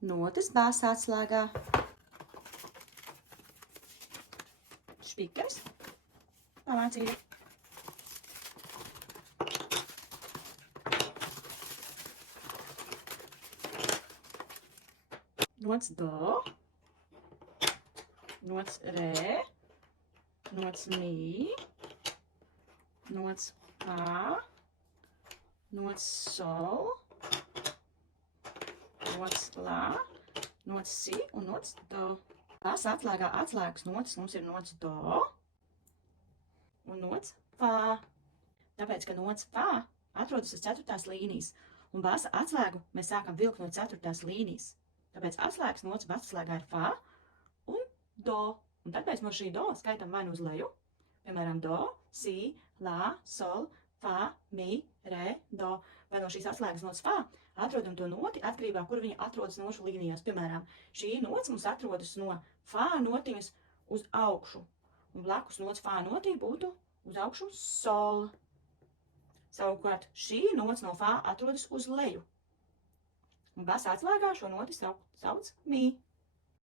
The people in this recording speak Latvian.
notis bās atslēgā. Špikers. Pamācīja. Nots do. Nots re. Nots mi. Nots fa. Nots sol. Nots la. Nots si un nots do. Bās atslēgā atslēgas notis mums ir nots do un nots fā. Tāpēc, ka nots fā atrodas uz 4. līnijas, un bāsa atslēgu mēs sākam vilkt no 4. līnijas. Tāpēc atslēgas nots bāsa atslēgā ir fā un do. Un tāpēc no šī do skaitam vai nu uz leju, piemēram, do, si, la, sol, fā, mi, re, do. Vai no šīs atslēgas nots fā atrodam to noti atkarībā, kur viņa atrodas nošu līnijās. Piemēram, šī nots mums atrodas no fā notiņas uz augšu. Un blakus nots fā notī būtu uz augšu sol. Savukārt šī nots no fā atrodas uz leju. Un bāsa atslēgā šo noti sauc mi.